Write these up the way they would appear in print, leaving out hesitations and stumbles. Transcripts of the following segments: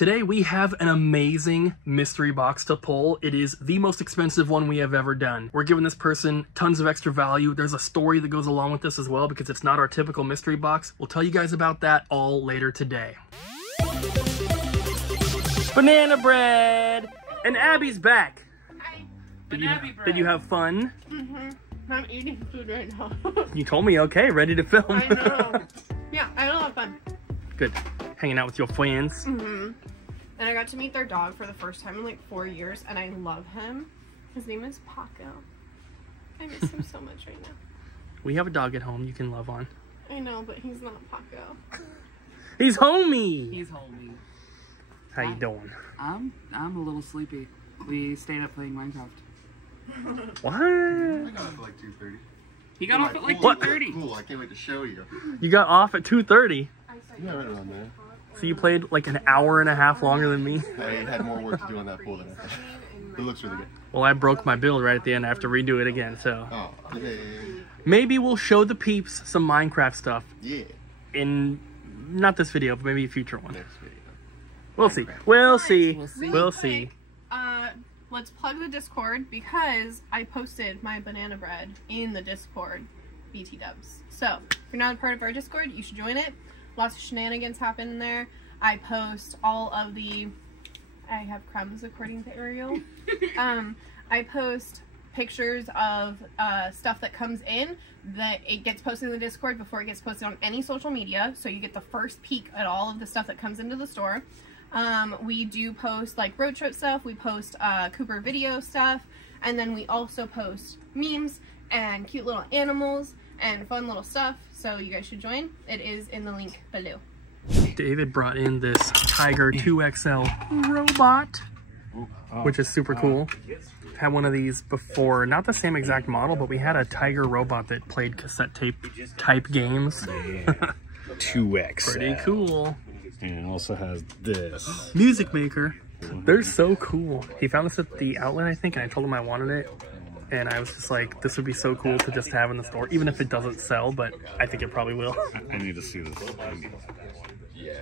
Today we have an amazing mystery box to pull. It is the most expensive one we have ever done. We're giving this person tons of extra value. There's a story that goes along with this as well because it's not our typical mystery box. We'll tell you guys about that all later today. Banana bread! And Abby's back. Hi. Did you have fun? Mm-hmm. I'm eating food right now. You told me, okay, ready to film. I know. Yeah, I had a lot of fun. Good. Hanging out with your friends. Mm-hmm. And I got to meet their dog for the first time in like 4 years, and I love him. His name is Paco. I miss him so much right now. We have a dog at home you can love on. I know, but he's not Paco. He's homie! He's homie. How you doing? I'm a little sleepy. We stayed up playing Minecraft. What? I got up at like 2:30. He got off at like What? 2:30. Cool, I can't wait to show you. You got off at 2:30? Yeah, right around there. So you played like an hour and a half longer than me? I had more work to do on that pool than I thought. It looks really good. Well, I broke my build right at the end. I have to redo it again, so. Oh, yeah. Maybe we'll show the peeps some Minecraft stuff Yeah. in, not this video, but maybe a future one. Next video. We'll see. We'll see. We'll see. We'll see. Let's plug the Discord because I posted my banana bread in the Discord, BT dubs. So, if you're not a part of our Discord, you should join it. Lots of shenanigans happen in there. I post all of the... I have crumbs according to Ariel. I post pictures of stuff that comes in that it gets posted in the Discord before it gets posted on any social media, so you get the first peek at all of the stuff that comes into the store. We do post like road trip stuff, we post Cooper video stuff, and then we also post memes and cute little animals and fun little stuff, so you guys should join. It is in the link below. David brought in this Tiger 2XL robot, which is super cool. Had one of these before, not the same exact model, but we had a Tiger robot that played cassette tape type games. 2X. Pretty cool. And it also has this. Music maker. They're so cool. He found this at the outlet, I think, and I told him I wanted it. And I was just like, this would be so cool to just have in the store, even if it doesn't sell, but I think it probably will. I need to see this.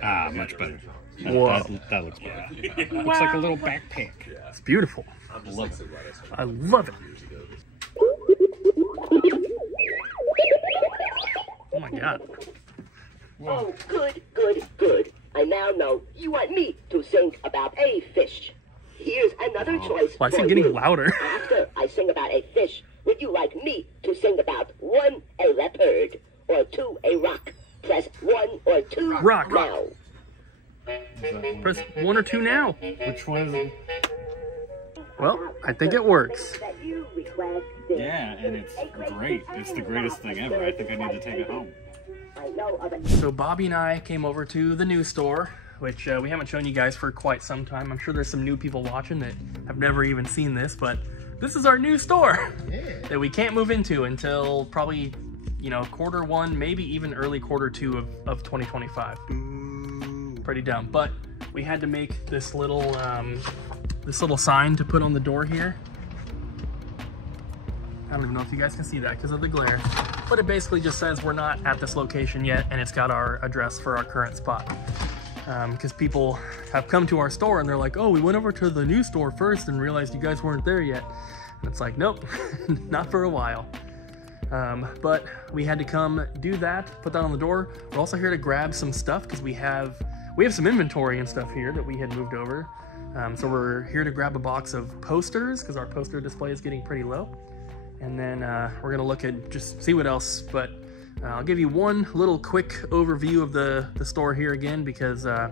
Ah, much better. Whoa. That looks better. Looks like a little backpack. It's beautiful. I love it. I love it. Oh my god. Oh, good, good, good. I now know you want me to sing about a fish. Here's another choice. Why is for it getting you. louder? After I sing about a fish, would you like me to sing about 1, a leopard, or 2, a rock? Press 1 or 2 Rock. now. Press 1 or 2 now. Which one is it? Well, I think it works. That you requested. Yeah, and it's great. It's the greatest thing ever. I think I need to take it home. I know of it. So Bobby and I came over to the new store, which we haven't shown you guys for quite some time. I'm sure there's some new people watching that have never even seen this, but this is our new store that we can't move into until probably, you know, Q1, maybe even early Q2 of 2025. Pretty dumb, but we had to make this little sign to put on the door here. I don't even know if you guys can see that because of the glare, but it basically just says we're not at this location yet, and it's got our address for our current spot. Because people have come to our store and they're like, oh, we went over to the new store first and realized you guys weren't there yet. And it's like, nope, not for a while. But we had to come do that, put that on the door. We're also here to grab some stuff because we have some inventory and stuff here that we had moved over. So we're here to grab a box of posters because our poster display is getting pretty low. And then we're gonna look at just see what else, but I'll give you one little quick overview of the store here again because I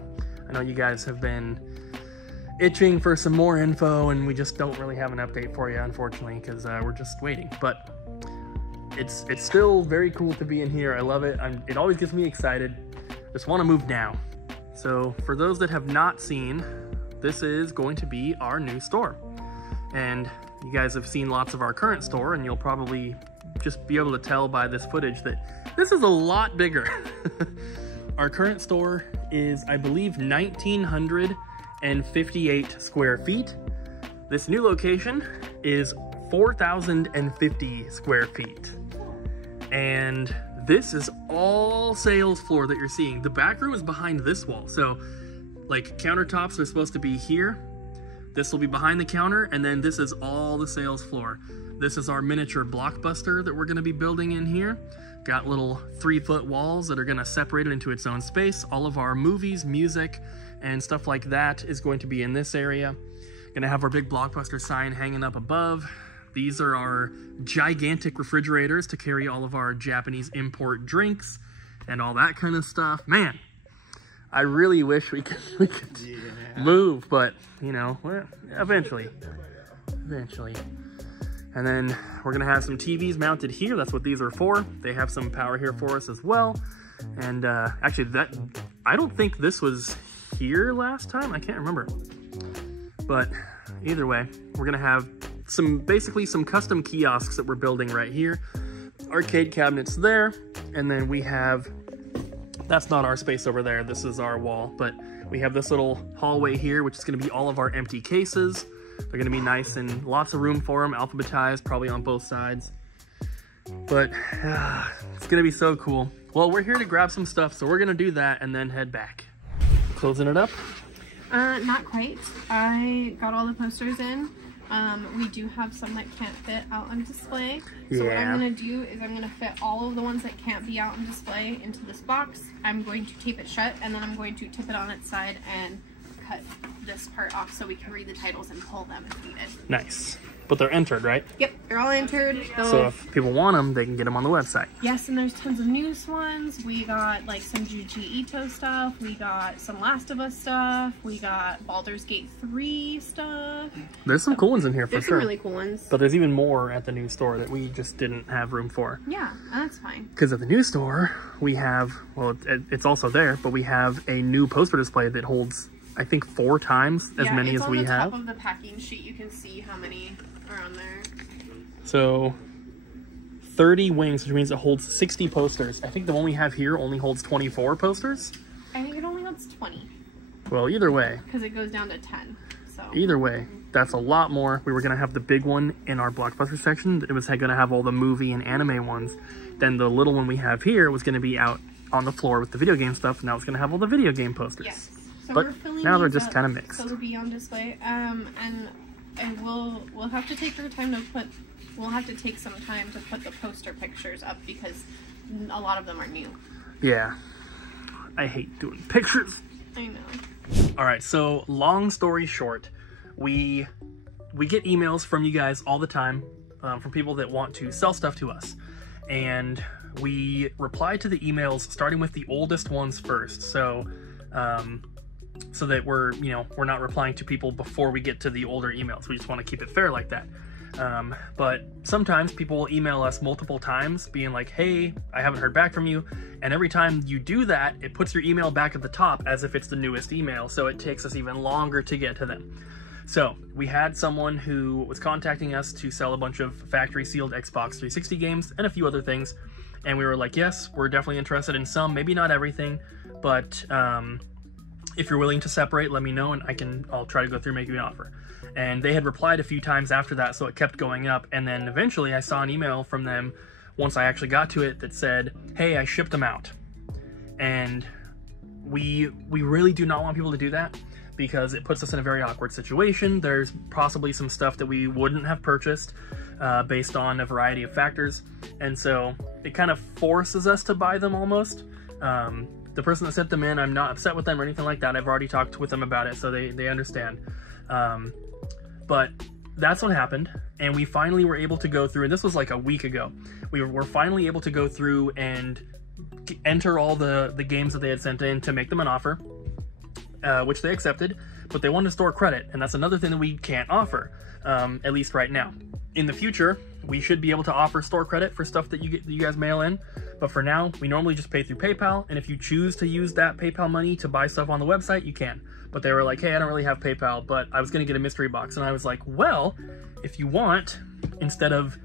know you guys have been itching for some more info and we just don't really have an update for you, unfortunately, because we're just waiting. But it's still very cool to be in here. I love it. It always gets me excited. Just want to move now. So for those that have not seen, this is going to be our new store. And you guys have seen lots of our current store, and you'll probably just be able to tell by this footage that this is a lot bigger. Our current store is, I believe, 1,958 square feet. This new location is 4,050 square feet. And this is all sales floor that you're seeing. The back room is behind this wall. So like countertops are supposed to be here. This will be behind the counter, and then this is all the sales floor. This is our miniature blockbuster that we're gonna be building in here. Got little 3-foot walls that are gonna separate it into its own space. All of our movies, music, and stuff like that is going to be in this area. Gonna have our big blockbuster sign hanging up above. These are our gigantic refrigerators to carry all of our Japanese import drinks and all that kind of stuff. Man, I really wish we could move, but you know, eventually. And then we're gonna have some TVs mounted here. That's what these are for. They have some power here for us as well. And actually, I don't think this was here last time. I can't remember. But either way, we're gonna have basically some custom kiosks that we're building right here. Arcade cabinets there, and then we have, that's not our space over there, this is our wall, but we have this little hallway here, which is gonna be all of our empty cases. They're gonna be nice and lots of room for them, alphabetized, probably on both sides. But it's gonna be so cool. Well, we're here to grab some stuff, so we're gonna do that and then head back. Closing it up? Not quite. I got all the posters in. We do have some that can't fit out on display. So what I'm going to do is I'm going to fit all of the ones that can't be out on display into this box. I'm going to tape it shut, and then I'm going to tip it on its side and cut this part off so we can read the titles and pull them if needed. Nice. But they're entered, right? Yep, they're all entered. So if people want them, they can get them on the website. Yes, and there's tons of news ones. We got like some Junji Ito stuff. We got some Last of Us stuff. We got Baldur's Gate 3 stuff. There's some cool ones in here for sure. There's some really cool ones. But there's even more at the new store that we just didn't have room for. Yeah, that's fine. Because at the new store, we have, well, it's also there, but we have a new poster display that holds, I think, 4 times as many as we have. Yeah, it's on the top of the packing sheet. You can see how many are on there. So 30 wings, which means it holds 60 posters. I think the one we have here only holds 24 posters. I think it only holds 20. Well, either way. Because it goes down to 10. So either way, that's a lot more. We were going to have the big one in our blockbuster section. It was going to have all the movie and anime ones. Then the little one we have here was going to be out on the floor with the video game stuff. And now it's going to have all the video game posters. Yes. So but we're filling now they're these just up kind of mixed. So they'll be on display. And we'll have to take our time to put. We'll have to take some time to put the poster pictures up because a lot of them are new. Yeah, I hate doing pictures. I know. All right, so long story short, we get emails from you guys all the time from people that want to sell stuff to us, and we reply to the emails starting with the oldest ones first. So that we're not replying to people before we get to the older emails. We just want to keep it fair like that. But sometimes people will email us multiple times being like, hey, I haven't heard back from you. And every time you do that, it puts your email back at the top as if it's the newest email. So it takes us even longer to get to them. So we had someone who was contacting us to sell a bunch of factory sealed Xbox 360 games and a few other things. And we were like, yes, we're definitely interested in some, maybe not everything, but if you're willing to separate, let me know and I'll try to go through and make you an offer. And they had replied a few times after that, so it kept going up. And then eventually I saw an email from them once I actually got to it that said, hey, I shipped them out. And we really do not want people to do that because it puts us in a very awkward situation. There's possibly some stuff that we wouldn't have purchased based on a variety of factors. And so it kind of forces us to buy them almost. The person that sent them in, I'm not upset with them or anything like that. I've already talked with them about it, so they understand. But that's what happened, and we finally were able to go through, and this was like a week ago, we were finally able to go through and enter all the games that they had sent in to make them an offer, which they accepted, but they wanted to store credit, and that's another thing that we can't offer, at least right now. In the future, we should be able to offer store credit for stuff that you guys mail in, but for now, we normally just pay through PayPal, and if you choose to use that PayPal money to buy stuff on the website, you can. But they were like, hey, I don't really have PayPal, but I was going to get a mystery box. And I was like, well, if you want, instead of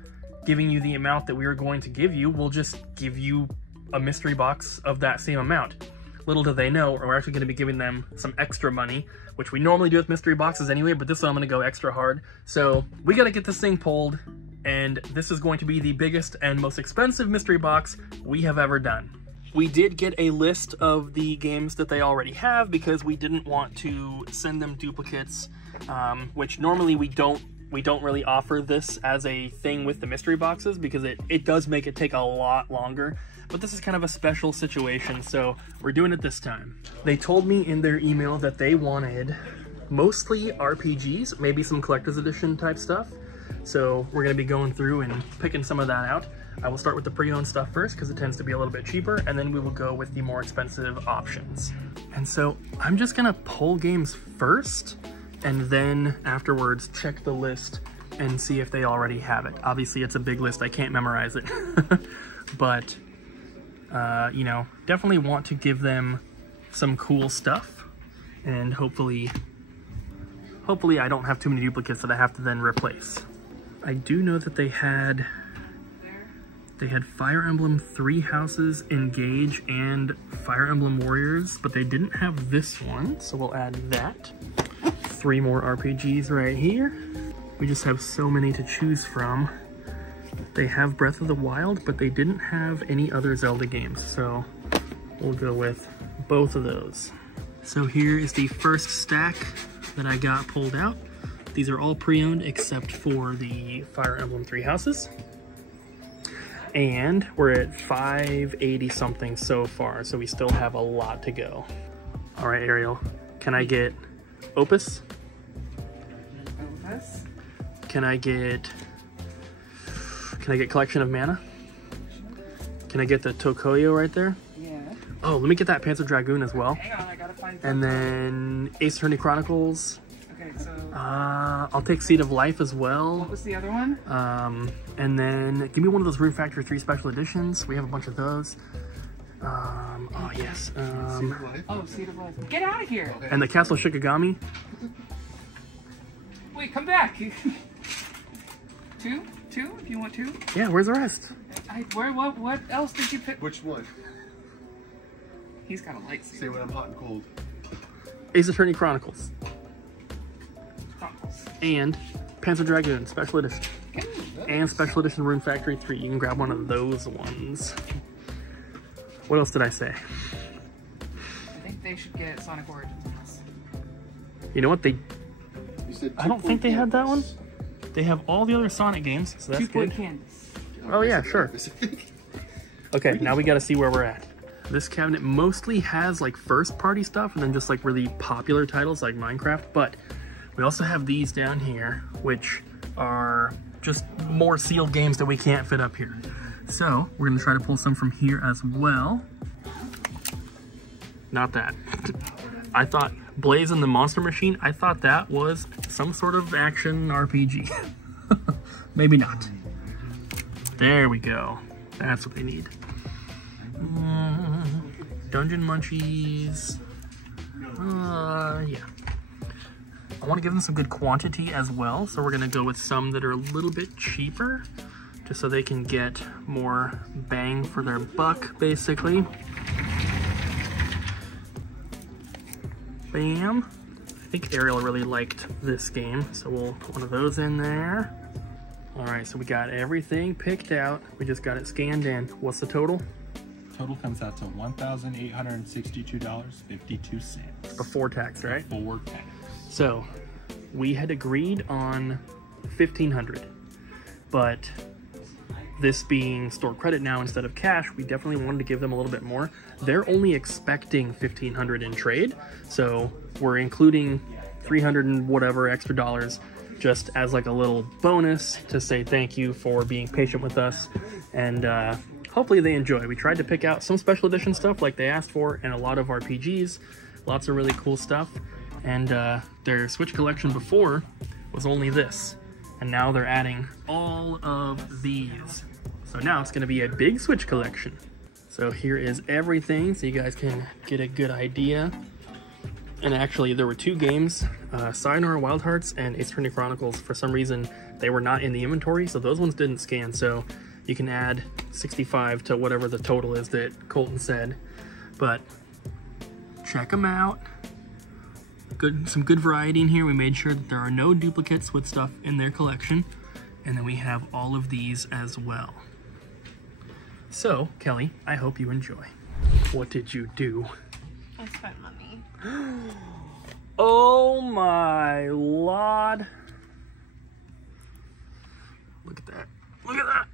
giving you the amount that we were going to give you, we'll just give you a mystery box of that same amount. Little do they know, we're actually going to be giving them some extra money, which we normally do with mystery boxes anyway, but this one I'm going to go extra hard. So we got to get this thing pulled, and this is going to be the biggest and most expensive mystery box we have ever done. we did get a list of the games that they already have because we didn't want to send them duplicates, which normally we don't really offer this as a thing with the mystery boxes because it does make it take a lot longer. But this is kind of a special situation, so we're doing it this time. They told me in their email that they wanted mostly RPGs, maybe some collector's edition type stuff. So we're gonna be going through and picking some of that out. I will start with the pre-owned stuff first because it tends to be a little bit cheaper, and then we will go with the more expensive options. And so I'm just gonna pull games first, and then afterwards check the list and see if they already have it. Obviously it's a big list, I can't memorize it, but you know, definitely want to give them some cool stuff, and hopefully I don't have too many duplicates that I have to then replace. I do know that they had Fire Emblem 3 Houses, Engage, and Fire Emblem Warriors, but they didn't have this one, so we'll add that. 3 more RPGs right here. We just have so many to choose from. They have Breath of the Wild, but they didn't have any other Zelda games, so we'll go with both of those. So here is the first stack that I got pulled out. These are all pre-owned except for the Fire Emblem 3 Houses. And we're at 580 something so far, so we still have a lot to go. All right, Ariel, can I get Opus? Opus? Can I get Collection of Mana? Can I get the Tokoyo right there? Yeah. Oh, let me get that Panzer Dragoon as well. Hang on, I gotta find. And then Ace Attorney Chronicles. Okay, so. I'll take Seed of Life as well. What was the other one? And then give me one of those Rune Factory 3 special editions. We have a bunch of those. Oh yes. Oh, Seed of Life. Get out of here! And the Castle Shikigami. Wait, come back! Two? If you want 2? Yeah, where's the rest? What else did you pick? Which one? He's got a light. Say when I'm hot and cold. Ace Attorney Chronicles. Chronicles. And Panzer Dragoon Special Edition. And Special Edition Rune Factory 3. You can grab one of those ones. What else did I say? I think they should get Sonic Origins. You know what? You said I don't think they had that one. They have all the other Sonic games, so that's good. Canvas. Oh yeah, sure. Okay, now we gotta see where we're at. This cabinet mostly has like first party stuff and then just like really popular titles like Minecraft, but we also have these down here, which are just more sealed games that we can't fit up here. So we're gonna try to pull some from here as well. Not that. I thought Blaze and the Monster Machine, I thought that was some sort of action RPG. Maybe not. There we go. That's what they need. Dungeon Munchies. Yeah. I want to give them some good quantity as well, so we're going to go with some that are a little bit cheaper, just so they can get more bang for their buck, basically. Bam. I think Ariel really liked this game, so we'll put one of those in there. All right, so we got everything picked out. We just got it scanned in. What's the total? Total comes out to $1,862.52. Before tax, right? Before tax. So we had agreed on $1,500, but this being store credit now instead of cash, we definitely wanted to give them a little bit more. They're only expecting $1,500 in trade, so we're including 300 and whatever extra dollars just as like a little bonus to say thank you for being patient with us, and hopefully they enjoy. We tried to pick out some special edition stuff like they asked for, and a lot of RPGs, lots of really cool stuff, and their Switch collection before was only this, and now they're adding all of these. So now it's going to be a big Switch collection. So here is everything, so you guys can get a good idea. And actually, there were 2 games, Sayonara Wild Hearts and Ace Attorney Chronicles. For some reason, they were not in the inventory, so those ones didn't scan. So you can add 65 to whatever the total is that Colton said. But check them out. Some good variety in here. We made sure that there are no duplicates with stuff in their collection. And then we have all of these as well. So, Kelly, I hope you enjoy. What did you do? I spent money. Oh my lord. Look at that. Look at that.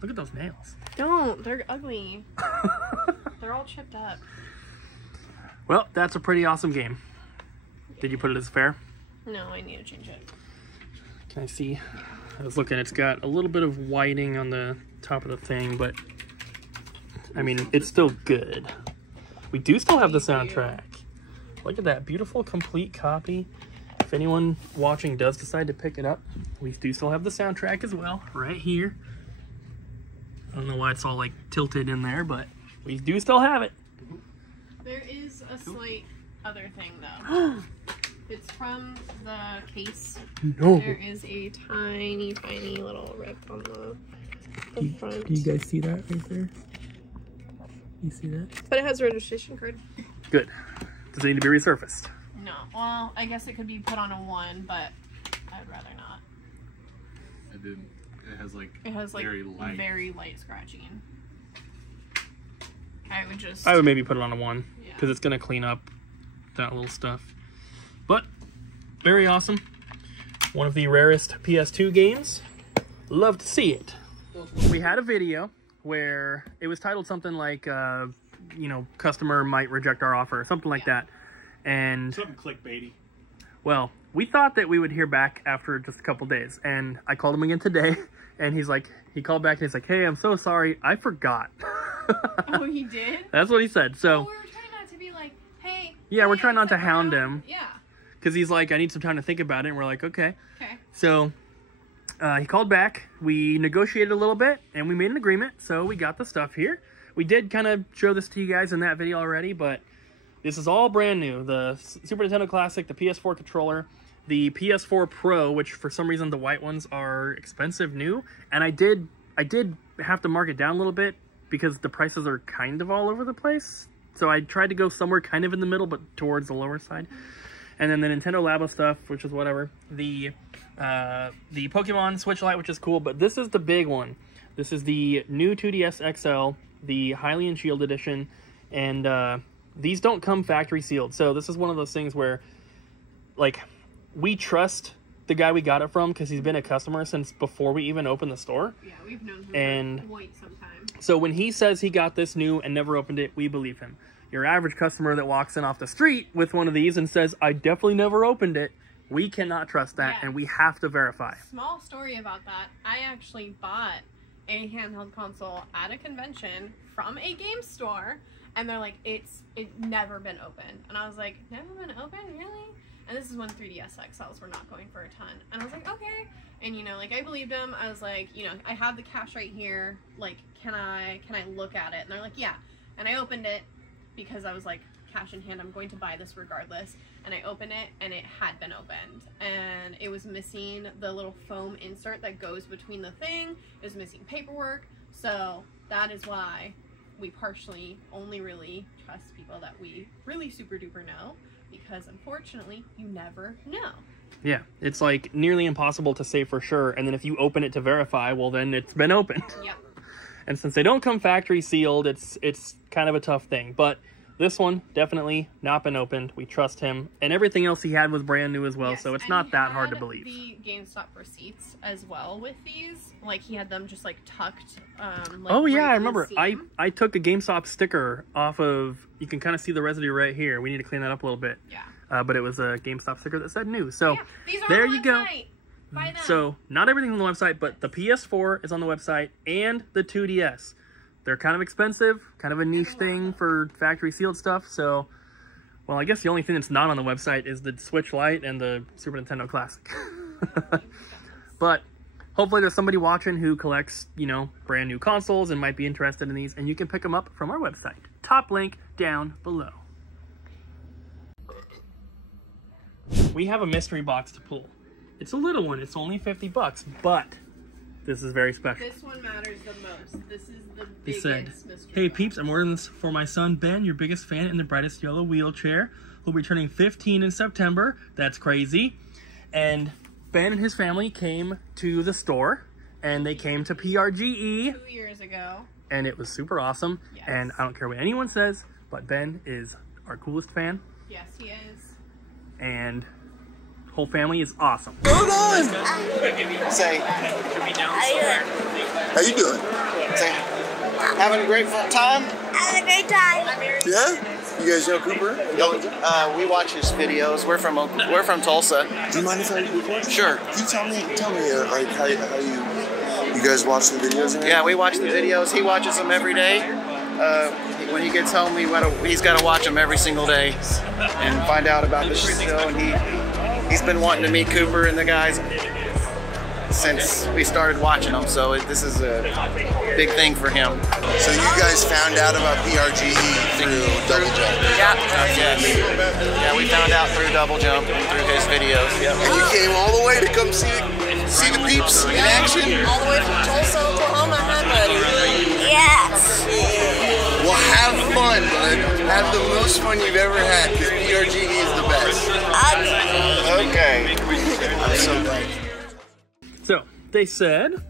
Look at those nails. Don't. They're ugly. They're all chipped up. Well, that's a pretty awesome game. Did you put it as fair? No, I need to change it. Can I see? I was looking. It's got a little bit of whiting on the top of the thing, but I mean, it's still good. We do still have the soundtrack. Look at that beautiful complete copy. If anyone watching does decide to pick it up, we do still have the soundtrack as well, right here. I don't know why it's all like tilted in there, but we do still have it. There is a slight other thing though. It's from the case. No. There is a tiny, tiny little rip on the front. You guys see that right there? You see that? But it has a registration card. Good. Does it need to be resurfaced? No. Well, I guess it could be put on a 1, but I'd rather not. It has like very light scratching. I would maybe put it on a 1 because Yeah. it's going to clean up that little stuff. But very awesome. One of the rarest PS2 games. Love to see it. We had a video where it was titled something like, you know, customer might reject our offer or something like that. And something clickbaity. well, we thought that we would hear back after just a couple days, and I called him again today, and he's like, he called back and he's like, hey, I'm so sorry, I forgot. Oh, he did? That's what he said. So we were trying not to be like, hey. yeah, we're trying not to hound him. Yeah. Because he's like, I need some time to think about it, and we're like, okay. Okay. So he called back, we negotiated a little bit, and we made an agreement, so we got the stuff here. We did kind of show this to you guys in that video already, but this is all brand new. The Super Nintendo Classic, the PS4 controller, the PS4 Pro, which for some reason the white ones are expensive new, and I did have to mark it down a little bit because the prices are kind of all over the place. So I tried to go somewhere kind of in the middle, but towards the lower side. And then the Nintendo Labo stuff, which is whatever. The Pokemon Switch Lite, which is cool, but this is the big one. This is the new 2DS XL, the Hylian Shield Edition, and these don't come factory sealed. So this is one of those things where, like, we trust the guy we got it from because he's been a customer since before we even opened the store. Yeah, we've known him And for quite some time. So when he says he got this new and never opened it, we believe him. Your average customer that walks in off the street with one of these and says, I definitely never opened it, we cannot trust that, and we have to verify. Small story about that. I actually bought a handheld console at a convention from a game store, and they're like, it's never been opened. And I was like, never been opened? Really? And this is when 3DS XLs were not going for a ton. And I was like, okay. And, you know, like, I believed him. I was like, you know, I have the cash right here. Like, can I look at it? And they're like, yeah. And I opened it because I was like, cash in hand, I'm going to buy this regardless. And I opened it, and it had been opened. And it was missing the little foam insert that goes between the thing. It was missing paperwork. So that is why we partially only really trust people that we really super duper know, because unfortunately you never know. Yeah, it's like nearly impossible to say for sure, and then if you open it to verify, well then it's been opened. Yep. And since they don't come factory sealed, it's kind of a tough thing. But this one, definitely not been opened. We trust him. And everything else he had was brand new as well, Yes, so it's and not he that hard to had believe. The GameStop receipts as well with these. Like, he had them just like tucked. Like, oh yeah, right I in the remember. seam. I took a GameStop sticker off of, you can kind of see the residue right here. We need to clean that up a little bit. Yeah. But it was a GameStop sticker that said new. So Yeah, these are there on the you go. website. Buy them. So not everything's on the website, but the PS4 is on the website and the 2DS. They're kind of expensive, kind of a niche thing for factory sealed stuff. So, well, I guess the only thing that's not on the website is the Switch Lite and the Super Nintendo Classic. But hopefully there's somebody watching who collects, you know, brand new consoles and might be interested in these, and you can pick them up from our website. Top link down below. We have a mystery box to pull. It's a little one. It's only $50, but this is very special. This one matters the most. This is the He biggest said, mystery hey box. peeps, I'm ordering this for my son Ben, your biggest fan in the brightest yellow wheelchair. He'll be turning 15 in September. That's crazy. And Ben and his family came to the store, and they came to PRGE. 2 years ago. and it was super awesome. Yes. And I don't care what anyone says, but Ben is our coolest fan, Yes, he is. and whole family is awesome. Hold on. Say, how you doing? Say, having a great time? Having a great time. Yeah? You guys know Cooper? We watch his videos. We're from Tulsa. Do you mind if I record? Sure. Can you tell me like how you guys watch the videos? And Yeah, we watch the videos. He watches them every day. When he gets home, he's got to watch them every single day and find out about the show. And he's been wanting to meet Cooper and the guys since we started watching them. So this is a big thing for him. So you guys found out about PRGE through Double Jump? Yeah, we found out through Double Jump and through his videos. Yep. And you came all the way to come see the peeps in action? All the way from Tulsa, Oklahoma, huh, buddy? Yes. Well, have fun, bud. Have the most fun you've ever had, because PRGE is the best. Okay. I'm so glad. So they said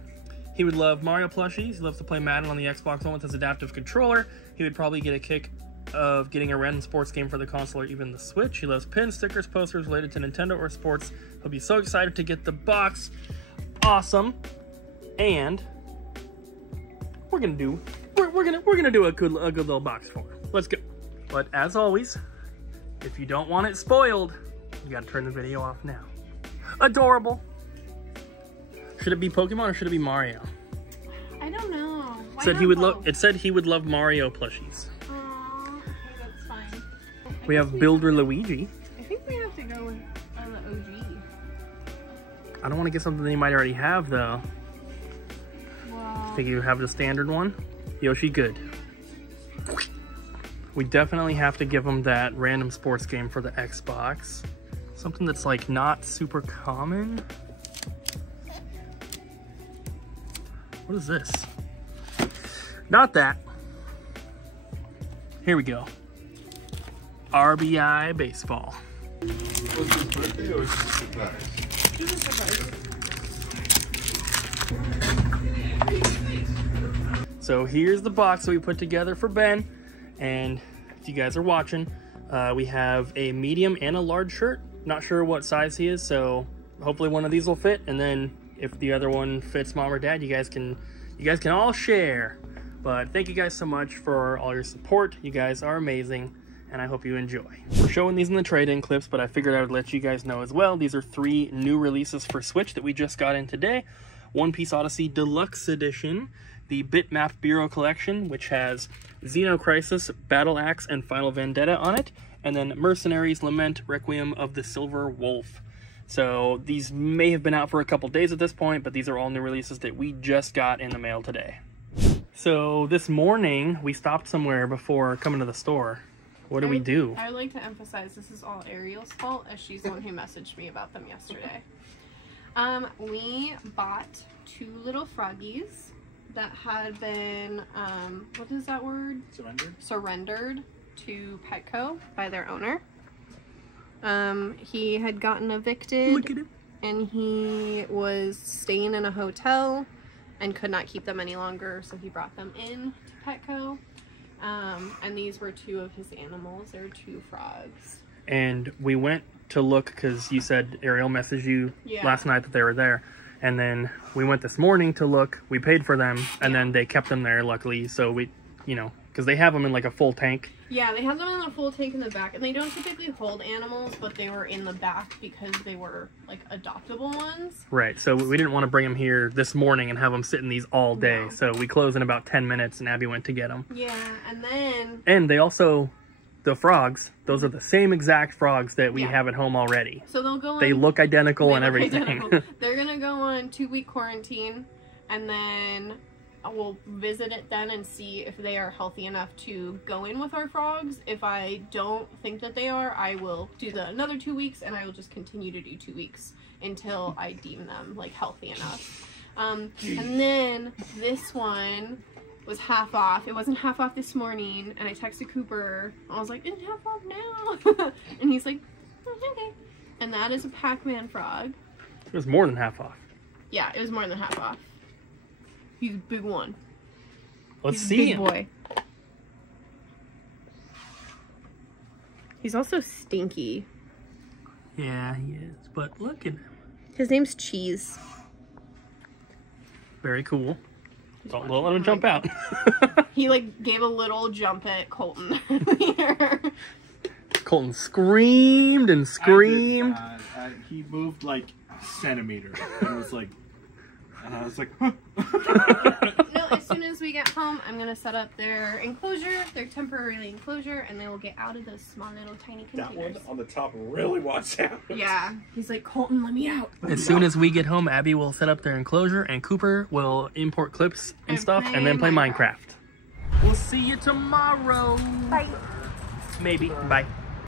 he would love Mario plushies. He loves to play Madden on the Xbox One with his adaptive controller. He would probably get a kick of getting a random sports game for the console or even the Switch. He loves pins, stickers, posters related to Nintendo or sports. He'll be so excited to get the box. Awesome. And we're gonna do a good little box for him. Let's go. But as always, if you don't want it spoiled, you gotta turn the video off now. Adorable. Should it be Pokemon or should it be Mario? I don't know. Why Said not he would both? love. It said he would love Mario plushies. Aw, that's fine. We have Builder Luigi. I think we have to go with the OG. I don't want to get something that he might already have though. Wow. Think you have the standard one? Yoshi, good. We definitely have to give him that random sports game for the Xbox. Something that's like not super common. What is this? Not that. Here we go. RBI baseball. Was his birthday or was it a surprise? So here's the box that we put together for Ben, and if you guys are watching, we have a medium and a large shirt. Not sure what size he is, so hopefully one of these will fit, and then if the other one fits mom or dad, you guys can all share. But thank you guys so much for all your support. You guys are amazing, and I hope you enjoy. We're showing these in the trade-in clips, but I figured I would let you guys know as well. These are 3 new releases for Switch that we just got in today. One Piece Odyssey Deluxe Edition, the Bitmap Bureau Collection, which has Xeno Crisis, Battle Axe, and Final Vendetta on it, and then Mercenaries Lament, Requiem of the Silver Wolf. So these may have been out for a couple days at this point, but these are all new releases that we just got in the mail today. So this morning, we stopped somewhere before coming to the store. What do we do? I would like to emphasize this is all Ariel's fault, as she's the one who messaged me about them yesterday. We bought 2 little froggies that had been, what is that word? Surrendered to Petco by their owner. He had gotten evicted. Look at him. And he was staying in a hotel and could not keep them any longer, so he brought them in to Petco. And these were 2 of his animals. They were 2 frogs. And we went to look because you said Ariel messaged you last night that they were there. And then we went this morning to look. We paid for them, and then they kept them there, luckily. So we, you know, because they have them in like a full tank. Yeah, they have them in a full tank in the back, and they don't typically hold animals, but they were in the back because they were like adoptable ones. Right, so we didn't want to bring them here this morning and have them sit in these all day. No. So we close in about 10 minutes, and Abby went to get them. Yeah, and then... And they also, the frogs, those are the same exact frogs that we have at home already. So they'll go on... They look identical and look everything. identical. They're going to go on 2-week quarantine, and then we'll visit it then and see if they are healthy enough to go in with our frogs. If I don't think that they are, I will do another 2 weeks, and I will just continue to do 2 weeks until I deem them like healthy enough. And then this one was half off. It wasn't half off this morning, and I texted Cooper. I was like, it's half off now. And he's like, oh, okay. And that is a Pac-Man frog. It was more than half off. Yeah, it was more than half off. He's a big one. Let's He's a see big him. boy. He's also stinky. Yeah, he is. But look at him. His name's Cheese. Very cool. Don't let him jump out. He like gave a little jump at Colton. Colton screamed and screamed. He moved like a centimeter and was like, I was like, huh. No, as soon as we get home, I'm gonna set up their enclosure, their temporary enclosure, and they will get out of those small little tiny containers. That one on the top really wants out. Yeah, he's like, Colton, let me out. As soon as we get home, Abby will set up their enclosure and Cooper will import clips and stuff and then play Minecraft. We'll see you tomorrow. Bye. Maybe. Bye.